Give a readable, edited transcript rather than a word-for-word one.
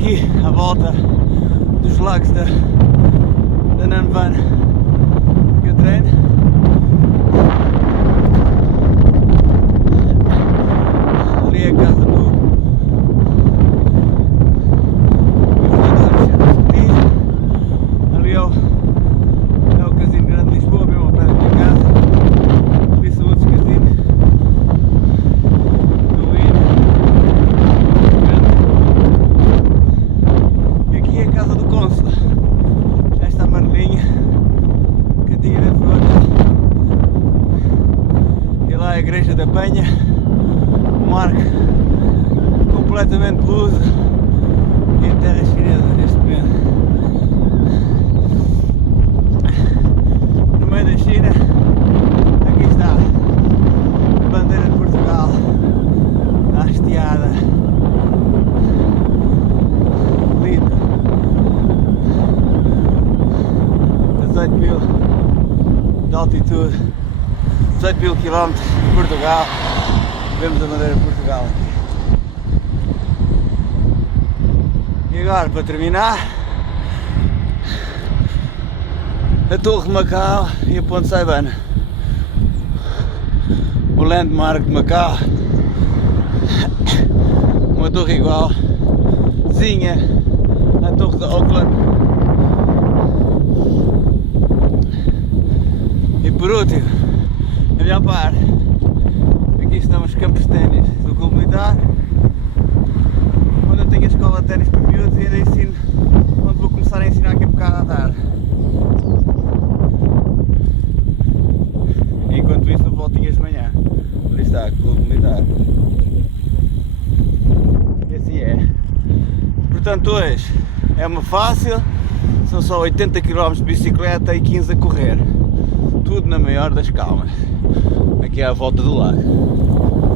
aqui à volta dos lagos da Nanvan que eu treino. Ali é a casa do ali é o Casino Grande de Lisboa, mesmo ao pé da minha casa. Ali são outros casinos do Hino. E aqui é a casa do Cônsul, esta amarelinha que antigamente foi o hotel. E lá é a Igreja da Penha, um arco completamente luso em terra chinesa neste momento. No meio da China, aqui está a bandeira de Portugal, hasteada, linda, a 18.000 de altitude, 18.000 km de Portugal. Vemos a bandeira de Portugal aqui. E agora, para terminar, a Torre de Macau e a Ponte Saibana, o landmark de Macau, uma torre igual, vizinha à Torre de Auckland. E por último, a melhor parte, aqui estão os campos de ténis do Clube Militar, onde eu tenho a escola de ténis para miúdos e ainda ensino, onde vou começar a ensinar aqui um bocado à tarde. Enquanto isso, voltinhas de manhã. Ali está, Clube Militar. E assim é. Portanto, hoje é uma fácil, são só 80 km de bicicleta e 15 a correr. Tudo na maior das calmas. Aqui é à volta do lago.